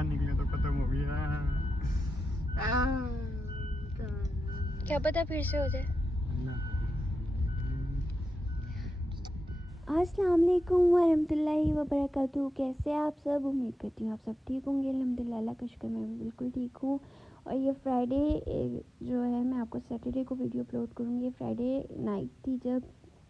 बाहर निकले तो खत्म हो गया। क्या पता फिर से हो जाए। अस्सलाम वालेकुम वरहमतुल्लाहि वबरकातुहू। कैसे आप सब? उम्मीद करती हूँ आप सब ठीक होंगे। अल्हम्दुलिल्लाह, अल्लाह का शुक्र, मैं भी बिल्कुल ठीक हूँ। और ये फ्राइडे जो है, मैं आपको सैटरडे को वीडियो अपलोड करूँगी। ये फ्राइडे नाइट थी, जब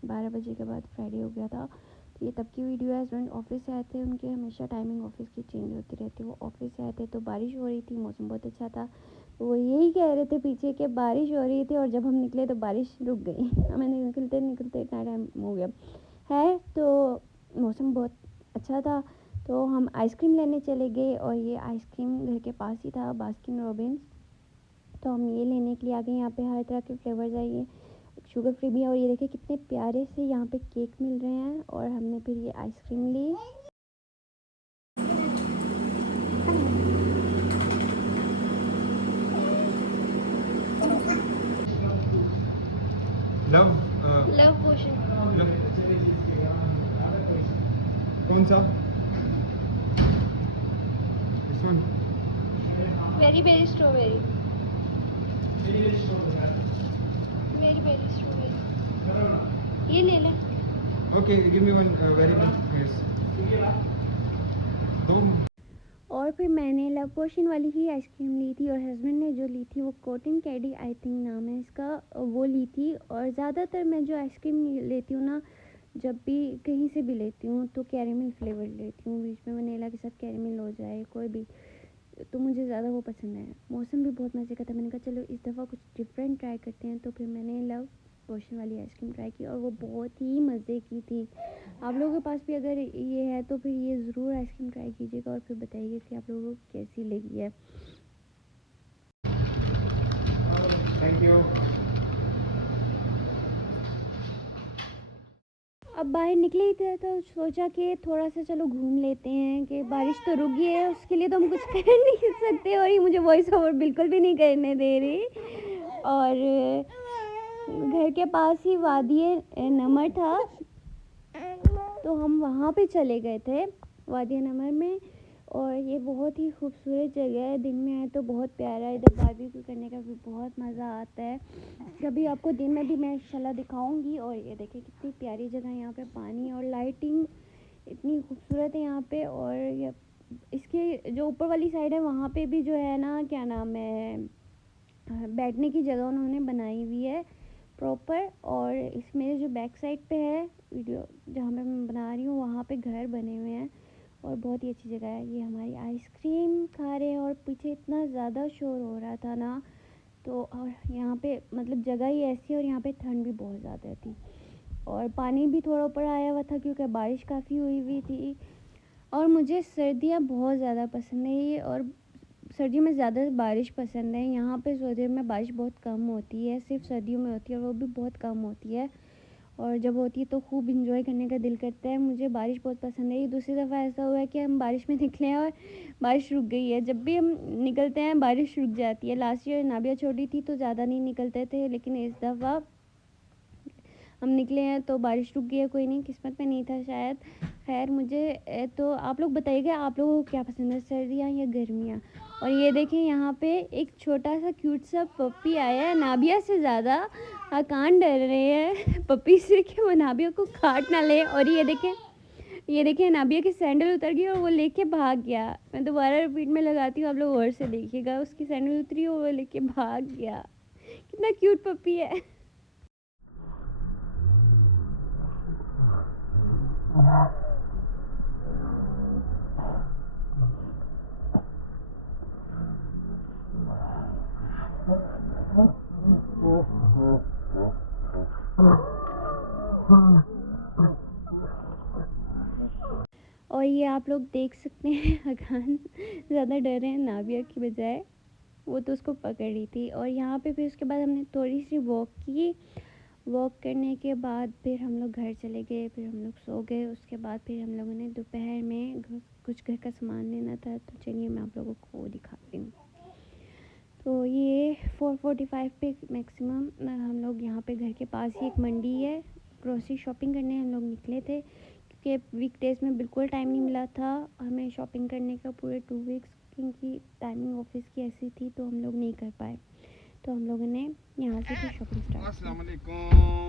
12 बजे के बाद फ्राइडे हो गया था, तो ये तब की वीडियो है। हस्बैंड ऑफिस से आए थे, उनके हमेशा टाइमिंग ऑफिस की चेंज होती रहती है। वो ऑफिस से आए थे तो बारिश हो रही थी, मौसम बहुत अच्छा था, तो वो यही कह रहे थे पीछे कि बारिश हो रही थी, और जब हम निकले तो बारिश रुक गई। हमें निकलते निकलते इतना टाइम हो गया है, तो मौसम बहुत अच्छा था, तो हम आइसक्रीम लेने चले गए। और ये आइसक्रीम घर के पास ही था, बास्किन रॉबिन्स, तो हम ये लेने के लिए आ गए। यहाँ पे हर तरह के फ्लेवर्स है, ये शुगर फ्री भी है। और ये देखिए कितने प्यारे से यहाँ पे केक मिल रहे हैं, और हमने फिर ये आइसक्रीम ली। लव पोशन। कौन सा? This one? Very berry strawberry, very berry strawberry, ये ले ले। Okay, give me one very big yes. दो। और फिर मैंने लव पोशन वाली ही आइसक्रीम ली थी, और हस्बैंड ने जो ली थी वो कॉटन कैडी आई थिंक नाम है इसका, वो ली थी। और ज़्यादातर मैं जो आइसक्रीम लेती हूँ ना, जब भी कहीं से भी लेती हूँ तो कैरेमल फ्लेवर लेती हूँ, बीच में वनीला के साथ कैरेमल हो जाए कोई भी, तो मुझे ज़्यादा वो पसंद है। मौसम भी बहुत मज़े का था, मैंने कहा चलो इस दफ़ा कुछ डिफरेंट ट्राई करते हैं, तो फिर मैंने लव पोशन वाली आइसक्रीम ट्राई की, और वो बहुत ही मज़े की थी। आप लोगों के पास भी अगर ये है तो फिर ये ज़रूर आइसक्रीम ट्राई कीजिएगा, और फिर बताइए कि आप लोगों को कैसी लगी है। Thank you. अब बाहर निकले ही थे तो सोचा कि थोड़ा सा चलो घूम लेते हैं, कि बारिश तो रुक गई है, उसके लिए तो हम कुछ कर नहीं सकते, और ये मुझे वॉइस ओवर बिल्कुल भी नहीं करने दे रही। और घर के पास ही वादी नमर था, तो हम वहाँ पे चले गए थे, वादी नमर में। और ये बहुत ही खूबसूरत जगह है, दिन में है तो बहुत प्यारा है, इधर बारबेक्यू करने का भी बहुत मज़ा आता है। कभी आपको दिन में भी मैं इंशाल्लाह दिखाऊंगी। और ये देखिए कितनी प्यारी जगह है, यहाँ पे पानी और लाइटिंग इतनी खूबसूरत है यहाँ पे। और ये इसके जो ऊपर वाली साइड है, वहाँ पे भी जो है ना, क्या नाम है, बैठने की जगह उन्होंने बनाई हुई है प्रॉपर। और इस मेरे जो बैक साइड पे है वीडियो जहाँ पे मैं बना रही हूँ, वहाँ पे घर बने हुए हैं, और बहुत ही अच्छी जगह है। ये हमारी आइसक्रीम खा रहे हैं, और पीछे इतना ज़्यादा शोर हो रहा था ना, तो और यहाँ पे मतलब जगह ही ऐसी है, और यहाँ पे ठंड भी बहुत ज़्यादा थी, और पानी भी थोड़ा ऊपर आया हुआ था क्योंकि बारिश काफ़ी हुई हुई थी। और मुझे सर्दियाँ बहुत ज़्यादा पसंद है, और सर्दियों में ज़्यादा बारिश पसंद है। यहाँ पे सर्दियों में बारिश बहुत कम होती है, सिर्फ सर्दियों में होती है, और वो भी बहुत कम होती है, और जब होती है तो खूब इंजॉय करने का दिल करता है। मुझे बारिश बहुत पसंद है। ये दूसरी दफ़ा ऐसा हुआ है कि हम बारिश में निकले हैं और बारिश रुक गई है। जब भी हम निकलते हैं बारिश रुक जाती है। लास्ट ईयर नाबिया छोटी थी तो ज़्यादा नहीं निकलते थे, लेकिन इस दफ़ा हम निकले हैं तो बारिश रुक गई है। कोई नहीं, किस्मत में नहीं था शायद। खैर, मुझे तो आप लोग बताइएगा आप लोगों को क्या पसंद है, सर्दियाँ या गर्मियाँ। और ये देखें यहाँ पे एक छोटा सा क्यूट सा पप्पी आया है, नाबिया से ज़्यादा कान डर रहे हैं पप्पी से कि वो नाबिया को काट ना ले। और ये देखें नाबिया की सैंडल उतर गई और वो लेके भाग गया। मैं दोबारा रिपीट में लगाती हूँ, आप लोग और से देखिएगा। उसकी सैंडल उतरी और वो लेके भाग गया। कितना क्यूट पप्पी है। और ये आप लोग देख सकते हैं अगान ज़्यादा डर रहे हैं नाबिया की बजाय, वो तो उसको पकड़ रही थी। और यहाँ पे फिर उसके बाद हमने थोड़ी सी वॉक की। वॉक करने के बाद फिर हम लोग घर चले गए, फिर हम लोग सो गए। उसके बाद फिर हम लोगों ने दोपहर में कुछ घर का सामान लेना था, तो चलिए मैं आप लोगों को वो दिखाती हूँ। तो ये 4:45 पे मैक्सिमम हम लोग यहाँ पे घर के पास ही एक मंडी है, ग्रोसरी शॉपिंग करने हम लोग निकले थे, के वीकडेज़ में बिल्कुल टाइम नहीं मिला था हमें शॉपिंग करने का पूरे 2 वीक्स, क्योंकि टाइमिंग ऑफ़िस की ऐसी थी तो हम लोग नहीं कर पाए। तो हम लोगों ने यहाँ से फिर शॉपिंग स्टार्ट की। अस्सलाम वालेकुम।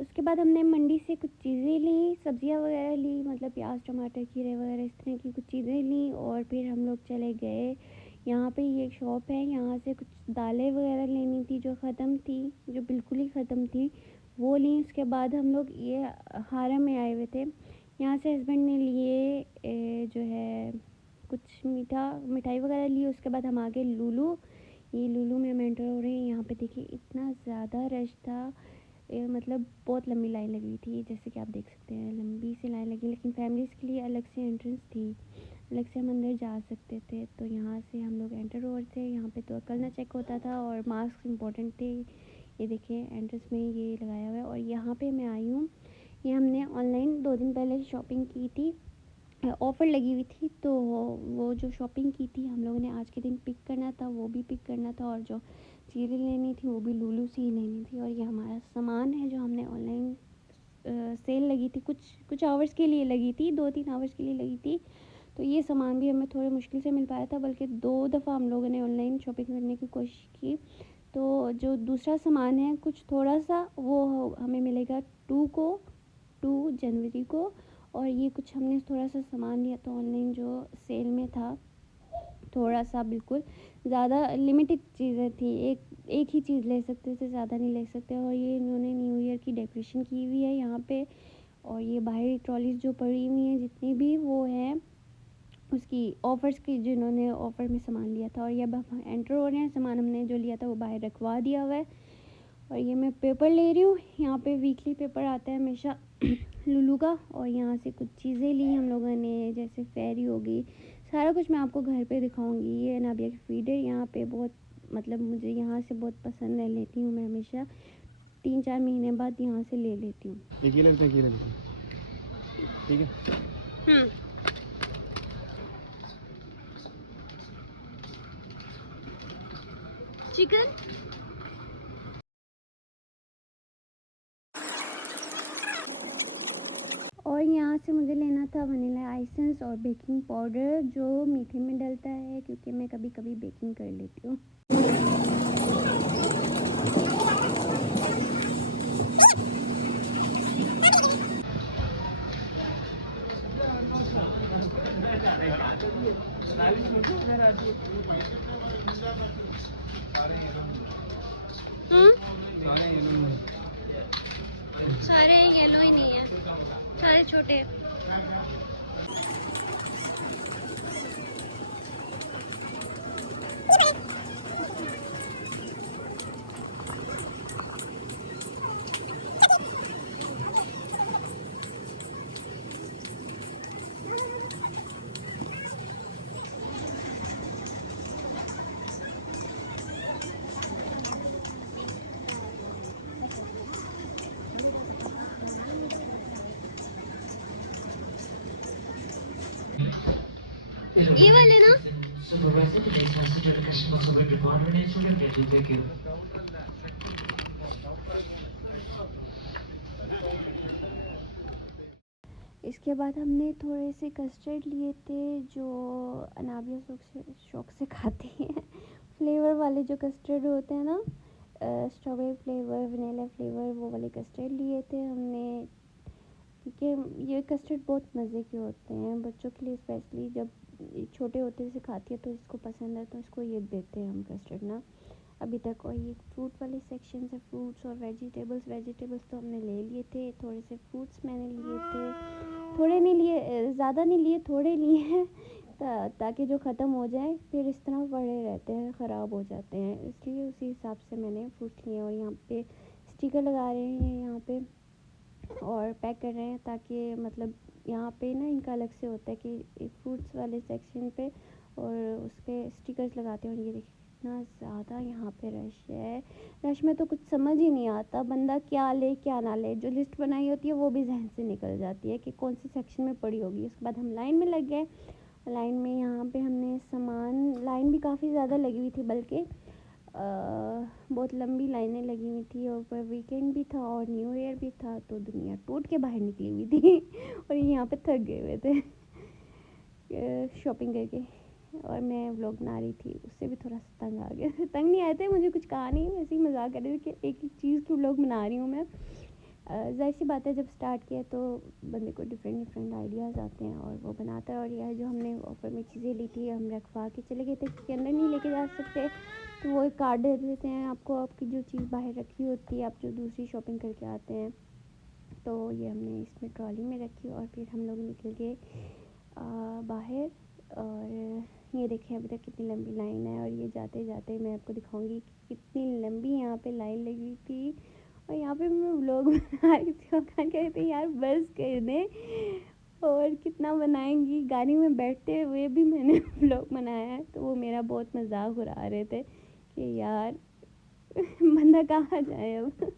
उसके बाद हमने मंडी से कुछ चीज़ें ली, सब्जियां वगैरह ली, मतलब प्याज टमाटर खीरे वगैरह इस तरह की कुछ चीज़ें ली। और फिर हम लोग चले गए यहाँ पे, ये एक शॉप है, यहाँ से कुछ दालें वगैरह लेनी थी जो ख़त्म थी, जो बिल्कुल ही ख़त्म थी, वो ली। उसके बाद हम लोग ये हारा में आए हुए थे, यहाँ से हस्बैंड ने लिए जो है कुछ मिठाई वगैरह ली। उसके बाद हम आ गए लुलु। ये लुलु में हम एंटर हो रहे हैं। यहाँ पे देखिए इतना ज़्यादा रश था, मतलब बहुत लंबी लाइन लगी हुई थी, जैसे कि आप देख सकते हैं लंबी सी लाइन लगी, लेकिन फैमिलीज़ के लिए अलग से एंट्रेंस थी, अलग से हम अंदर जा सकते थे। तो यहाँ से हम लोग एंटर हो रहे थे। यहाँ पे तो अकल ना चेक होता था और मास्क इम्पोर्टेंट थे। ये देखिए एंट्रेंस में ये लगाया हुआ है। और यहाँ पे मैं आई हूँ, ये हमने ऑनलाइन 2 दिन पहले शॉपिंग की थी, ऑफ़र लगी हुई थी। तो वो जो शॉपिंग की थी हम लोगों ने आज के दिन पिक करना था, वो भी पिक करना था, और जो चीज़ें लेनी थी वो भी लुलु से ही लेनी थी। और ये हमारा सामान है जो हमने ऑनलाइन सेल लगी थी, कुछ आवर्स के लिए लगी थी, 2-3 आवर्स के लिए लगी थी। तो ये सामान भी हमें थोड़े मुश्किल से मिल पाया था, बल्कि 2 दफ़ा हम लोगों ने ऑनलाइन शॉपिंग करने की कोशिश की। तो जो दूसरा सामान है कुछ थोड़ा सा वो हमें मिलेगा 2 जनवरी को। और ये कुछ हमने थोड़ा सा सामान लिया था ऑनलाइन जो सेल में था, थोड़ा सा बिल्कुल ज़्यादा लिमिटेड चीज़ें थी, एक ही चीज़ ले सकते थे, ज़्यादा नहीं ले सकते। और ये इन्होंने न्यू ईयर की डेकोरेशन की हुई है यहाँ पे। और ये बाहरी ट्रॉलीज जो पड़ी हुई हैं जितनी भी, वो हैं उसकी ऑफ़र्स की, जिन्होंने ऑफ़र में सामान लिया था। और ये अब हम एंटर हो रहे हैं, सामान हमने जो लिया था वो बाहर रखवा दिया हुआ है। और ये मैं पेपर ले रही हूँ, यहाँ पे वीकली पेपर आता है हमेशा लुलु का। और यहाँ से कुछ चीज़ें ली हम लोगों ने, जैसे फेरी हो गई, सारा कुछ मैं आपको घर पे दिखाऊंगी। ये नाबिया की फीड है, यहाँ पे बहुत, मतलब मुझे यहाँ से बहुत पसंद है, लेती हूँ मैं हमेशा, 3-4 महीने बाद यहाँ से ले लेती हूँ। एक ही लगता है, ठीक है। चिकन और यहाँ से मुझे लेना था वनीला एसेंस और बेकिंग पाउडर जो मीठे में डलता है, क्योंकि मैं कभी कभी बेकिंग कर लेती हूँ। सारे येलो ही नहीं है, सारे छोटे। ये वाले ना, So the rest of the days has to do the customer so we're requiring to get it, thank you. इसके बाद हमने थोड़े से कस्टर्ड लिए थे जो अनाबिया शौक से खाती हैं फ्लेवर वाले जो कस्टर्ड होते हैं ना, स्ट्रॉबेरी फ्लेवर, वनीला फ्लेवर, वो वाले कस्टर्ड लिए थे हमने, क्योंकि ये कस्टर्ड बहुत मज़े के होते हैं बच्चों के लिए, स्पेशली जब छोटे होते से खाती है तो इसको पसंद है, तो इसको ये देते हैं हम कस्टर्ड ना अभी तक। और ये फ्रूट वाले सेक्शन से फ्रूट्स और वेजिटेबल्स तो हमने ले लिए थे, थोड़े से फ्रूट्स मैंने लिए थे, थोड़े नहीं लिए, ज़्यादा नहीं लिए, थोड़े लिए हैं ताकि जो ख़त्म हो जाए, फिर इस तरह पड़े रहते हैं, ख़राब हो जाते हैं, इसलिए उसी हिसाब से मैंने फ्रूट्स लिए। और यहाँ पे स्टिकर लगा रहे हैं यहाँ पे और पैक कर रहे हैं, ताकि मतलब यहाँ पे ना इनका अलग से होता है कि फ्रूट्स वाले सेक्शन पे और उस पर स्टिकर्स लगाते हैं। और ये देखिए इतना ज़्यादा यहाँ पे रश है। रश में तो कुछ समझ ही नहीं आता बंदा क्या ले क्या ना ले। जो लिस्ट बनाई होती है वो भी जहन से निकल जाती है कि कौन से सेक्शन में पड़ी होगी। उसके बाद हम लाइन में लग गए। लाइन में यहाँ पे हमने सामान, लाइन भी काफ़ी ज़्यादा लगी हुई थी, बल्कि बहुत लंबी लाइनें लगी हुई थी। और ऊपर वीकेंड भी था और न्यू ईयर भी था, तो दुनिया टूट के बाहर निकली हुई थी और यहाँ पे थक गए हुए थे शॉपिंग करके। और मैं व्लॉग बना रही थी, उससे भी थोड़ा सा तंग आ गया। तंग नहीं आए थे, मुझे कुछ कहा नहीं, वैसे ही मजाक कर रही थी कि एक एक चीज़ की व्लॉग बना रही हूँ मैं। ज़ाहिर सी बात है, जब स्टार्ट किया तो बंदे को डिफरेंट आइडियाज़ आते हैं और वो बनाता है। और यह जो हमने ऑफ़र में चीज़ें ली थी, हम रखवा के चले गए थे क्योंकि अंदर नहीं लेके जा सकते, तो वो एक कार्ड दे देते हैं आपको, आपकी जो चीज़ बाहर रखी होती है, आप जो दूसरी शॉपिंग करके आते हैं। तो ये हमने इसमें ट्रॉली में रखी और फिर हम लोग निकल गए बाहर। और ये देखिए अभी तक कितनी लंबी लाइन है। और ये जाते जाते मैं आपको दिखाऊंगी कि कितनी लंबी यहाँ पे लाइन लगी थी। और यहाँ पे मैं व्लॉग बना रही थी और खान कह रही थी यार बस कर दे, और कितना बनाएंगी। गाड़ी में बैठते हुए भी मैंने व्लॉग बनाया है, तो वो मेरा बहुत मजाक उड़ा रहे थे कि यार बंदा कहाँ जाए अब।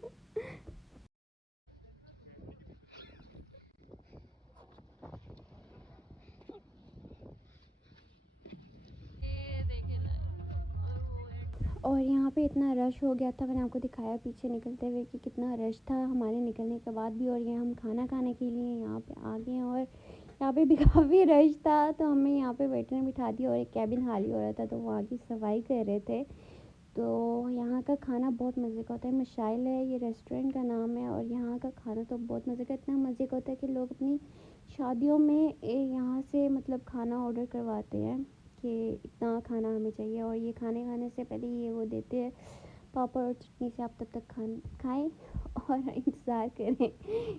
और यहाँ पे इतना रश हो गया था, मैंने आपको दिखाया पीछे निकलते हुए कि कितना रश था हमारे निकलने के बाद भी। और ये हम खाना खाने के लिए यहाँ पे आ गए हैं और यहाँ पे भी काफ़ी रश था, तो हमें यहाँ पे वेटर ने बिठा दिया और एक कैबिन खाली हो रहा था, तो वहाँ की सफाई कर रहे थे। तो यहाँ का खाना बहुत मज़े का होता है। मशाइल है ये रेस्टोरेंट का नाम है, और यहाँ का खाना तो बहुत मज़े का, इतना मज़े का होता है कि लोग अपनी शादियों में यहाँ से मतलब खाना ऑर्डर करवाते हैं कि इतना खाना हमें चाहिए। और ये खाने से पहले ये वो देते हैं पापड़ और चटनी से, आप तब तक खाएं और इंतज़ार करें।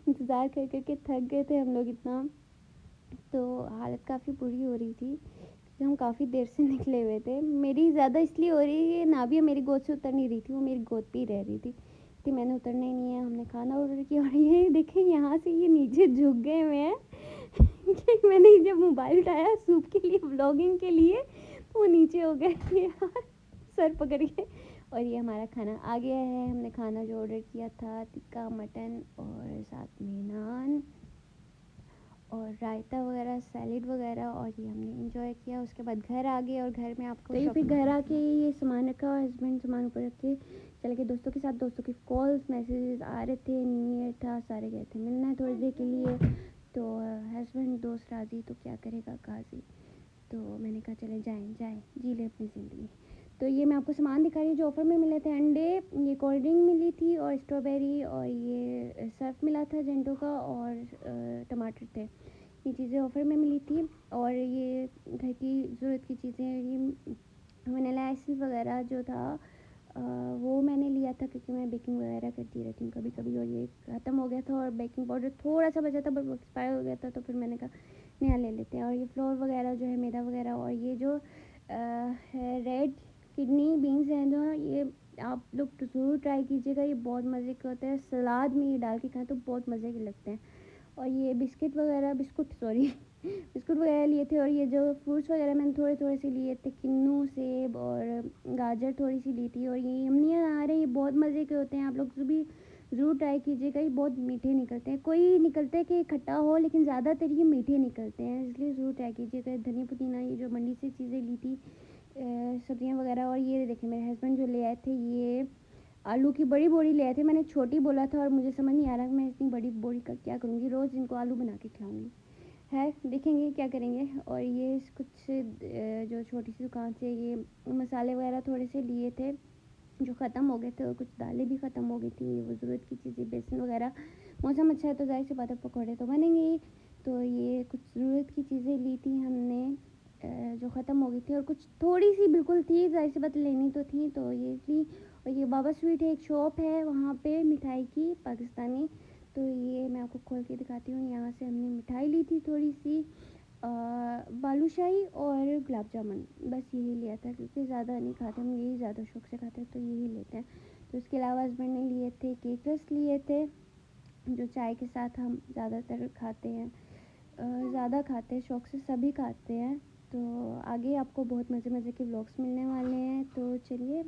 इंतज़ार कर कर के थक गए थे हम लोग इतना, तो हालत काफ़ी बुरी हो रही थी क्योंकि हम काफ़ी देर से निकले हुए थे। मेरी ज़्यादा इसलिए हो रही है, नाबिया मेरी गोद से उतर नहीं रही थी, वो मेरी गोद पे ही रह रही थी कि मैंने उतरना ही नहीं है। हमने खाना ऑर्डर किया और ये देखें यहाँ से ये नीचे झुक गए हुए हैं कि मैंने जब मोबाइल उठाया सूप के लिए, व्लॉगिंग के लिए, तो वो नीचे हो गए यार सर पकड़ के। और ये हमारा खाना आ गया है। हमने खाना जो ऑर्डर किया था, टिक्का मटन और साथ में नान और रायता वगैरह, सैलेड वगैरह, और ये हमने इंजॉय किया। उसके बाद घर आ गए और घर में आपको तो फिर घर आके ये सामान रखा और हस्बैंड सामान ऊपर रख के चले गए दोस्तों के साथ। दोस्तों की कॉल्स मैसेजेस आ रहे थे, न्यू ईयर था, सारे गए थे मिलना थोड़ी देर के लिए। तो हस्बैंड दोस्त राज़ी तो क्या करेगा काजी, तो मैंने कहा चले जाएं जी ले अपनी ज़िंदगी। तो ये मैं आपको सामान दिखा रही हूँ जो ऑफ़र में मिले थे। अंडे, ये कोल्ड ड्रिंक मिली थी और स्ट्रॉबेरी, और ये सर्फ मिला था जेंटो का, और टमाटर थे। ये चीज़ें ऑफ़र में मिली थी। और ये घर की ज़रूरत की चीज़ें, ये वनीला एसेंस वगैरह जो था वो मैंने लिया था क्योंकि मैं बेकिंग वगैरह करती रहती हूँ कभी कभी, और ये ख़त्म हो गया था। और बेकिंग पाउडर थोड़ा सा बचा था बट वो एक्सपायर हो गया था, तो फिर मैंने कहा नया ले लेते हैं। और ये फ्लोर वगैरह जो है, मैदा वगैरह, और ये जो रेड किडनी बीन्स हैं जो, ये आप लोग ज़रूर ट्राई कीजिएगा, ये बहुत मज़े के होते हैं। सलाद में ये डाल के खाएं तो बहुत मज़े के लगते हैं। और ये बिस्कुट वगैरह लिए थे। और ये जो फ्रूट्स वगैरह मैंने थोड़े थोड़े से लिए थे, किन्नू, सेब और गाजर थोड़ी सी ली थी। और ये इमलियाँ आ रहे हैं, ये बहुत मज़े के होते हैं, आप लोग भी ज़रूर ट्राई कीजिएगा। ये बहुत मीठे निकलते हैं, कोई निकलते हैं कि खट्टा हो, लेकिन ज़्यादातर ये मीठे निकलते हैं, इसलिए ज़रूर ट्राई कीजिएगा। धनिया पुदीना, ये जो मंडी से चीज़ें ली थी सब्जियां वगैरह। और ये देखिए मेरे हस्बैंड जो ले आए थे, ये आलू की बड़ी बोरी ले आए थे। मैंने छोटी बोला था और मुझे समझ नहीं आ रहा मैं इतनी बड़ी बोरी का क्या करूँगी, रोज़ इनको आलू बना के खिलाऊँगी, है देखेंगे क्या करेंगे। और ये कुछ जो छोटी सी दुकान से ये मसाले वगैरह थोड़े से लिए थे जो ख़त्म हो गए थे, और कुछ दालें भी ख़त्म हो गई थी, वो ज़रूरत की चीज़ें, बेसन वगैरह। मौसम अच्छा है तो ज़ाहिर सी बात है पकौड़े तो बनेंगे ही। तो ये कुछ ज़रूरत की चीज़ें ली थी हमने जो ख़त्म हो गई थी, और कुछ थोड़ी सी बिल्कुल थी, ज़ाहिर सी बात लेनी तो थी, तो ये ली। और ये बाबा स्वीट है, एक शॉप है वहाँ पे मिठाई की पाकिस्तानी, तो ये मैं आपको खोल के दिखाती हूँ। यहाँ से हमने मिठाई ली थी थोड़ी सी, बालूशाही और गुलाब जामुन, बस यही लिया था क्योंकि ज़्यादा नहीं खाते हम, यही ज़्यादा शौक से खाते हैं तो यही लेते हैं। तो इसके अलावा हस्बैंड ने लिए थे केक रस्क लिए थे, जो चाय के साथ हम ज़्यादातर खाते हैं, ज़्यादा खाते हैं, शौक से सभी खाते हैं। तो आगे आपको बहुत मज़े मज़े के व्लॉग्स मिलने वाले हैं, तो चलिए।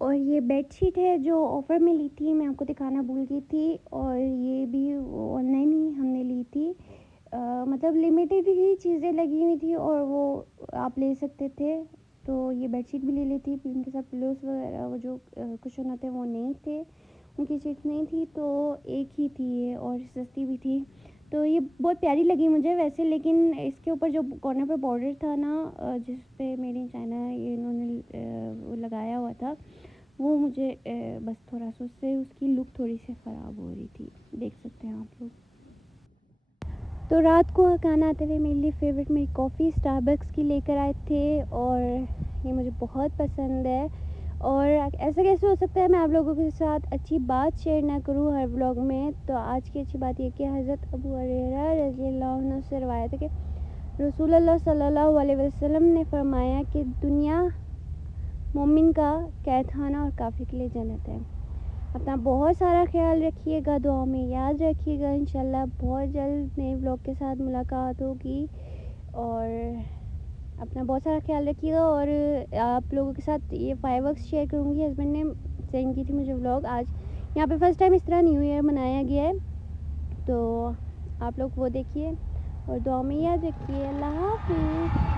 और ये बेडशीट है जो ऑफ़र में ली थी, मैं आपको दिखाना भूल गई थी। और ये भी ऑनलाइन ही हमने ली थी, मतलब लिमिटेड ही चीज़ें लगी हुई थी और वो आप ले सकते थे। तो ये बेडशीट भी ले ली थी, उनके साथ पिलोस वगैरह वो जो कुशन होते हैं वो नहीं थे, उनकी शीट्स नहीं थी, तो एक ही थी ये और सस्ती भी थी। तो ये बहुत प्यारी लगी मुझे वैसे, लेकिन इसके ऊपर जो कॉर्नर पे बॉर्डर था ना, जिस पे मेड इन चाइना ये इन्होंने वो लगाया हुआ था, वो मुझे बस थोड़ा सा उससे उसकी लुक थोड़ी सी ख़राब हो रही थी, देख सकते हैं आप लोग। तो रात को खाना आते हुए मेरे लिए फ़ेवरेट मेरी कॉफ़ी स्टारबक्स की लेकर आए थे और ये मुझे बहुत पसंद है। और ऐसा कैसे हो सकता है मैं आप लोगों के साथ अच्छी बात शेयर ना करूं हर व्लॉग में। तो आज की अच्छी बात ये कि हज़रत अबू हुरैरा रज़ियल्लाहु अन्हु से रवायत है कि रसूलुल्लाह सल्लल्लाहु अलैहि वसल्लम ने फरमाया कि दुनिया मोमिन का कैदखाना और काफिर के लिए जन्नत है। अपना बहुत सारा ख्याल रखिएगा, दुआ में याद रखिएगा। इंशाल्लाह बहुत जल्द नए व्लॉग के साथ मुलाकात होगी और अपना बहुत सारा ख्याल रखिएगा। और आप लोगों के साथ ये फायरवर्क्स शेयर करूँगी, हस्बैंड ने सेंड की थी मुझे व्लॉग। आज यहाँ पे फर्स्ट टाइम इस तरह न्यू ईयर मनाया गया है, तो आप लोग वो देखिए और दुआ में याद रखिए। अल्लाह हाफ़िज़।